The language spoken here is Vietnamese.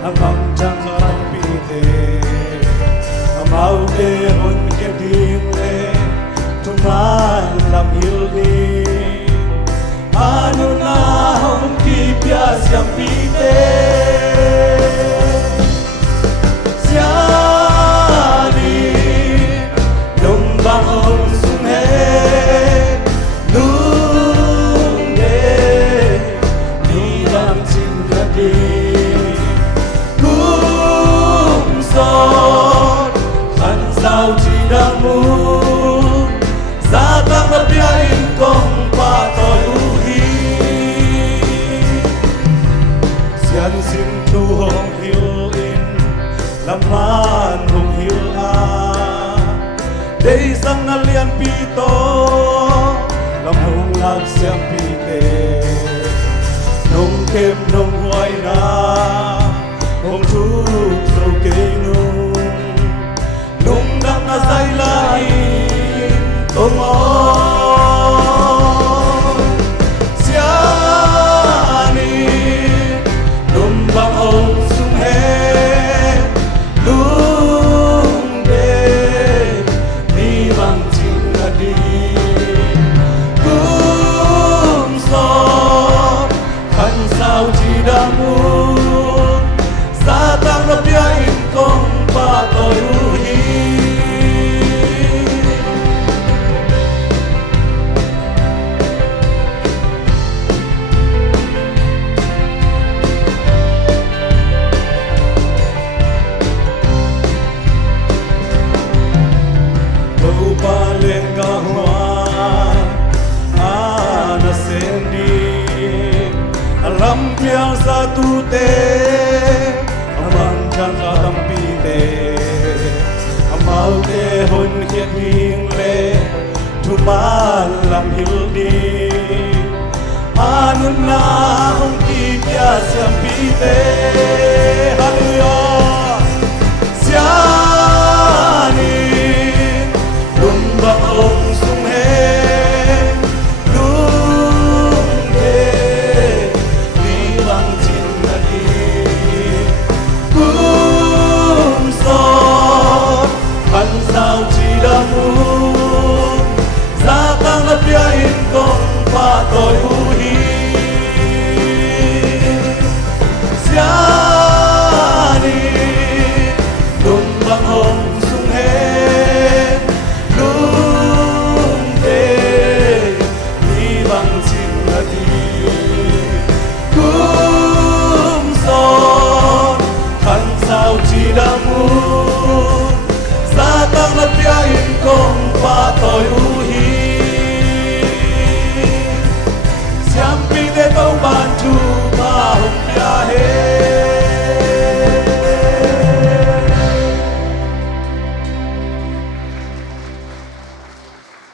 among jangan pite amau de hon ke ding le tuman lam hildi anu na hon ki pias yang pite siani lombang hon sunhe sao chỉ đang muốn gia tăng lập biên công và tội ưu hi xian xin tu hồng hiu in làm man hồng hiu đây sang na lian pi to làm hồng lạc xiang pi te nông kem nông hoài na hồng thu sâu cây nung na say lain tumon siani lumbang ong sunghe lungde ni bang cingadi kum so kan sao chi damu sa tang lo bia in kong pa tôi alam piang satu te amang jangka tampi te amal te hon khiat hing le tuman lam hildi anun na hong ki pia siam pi te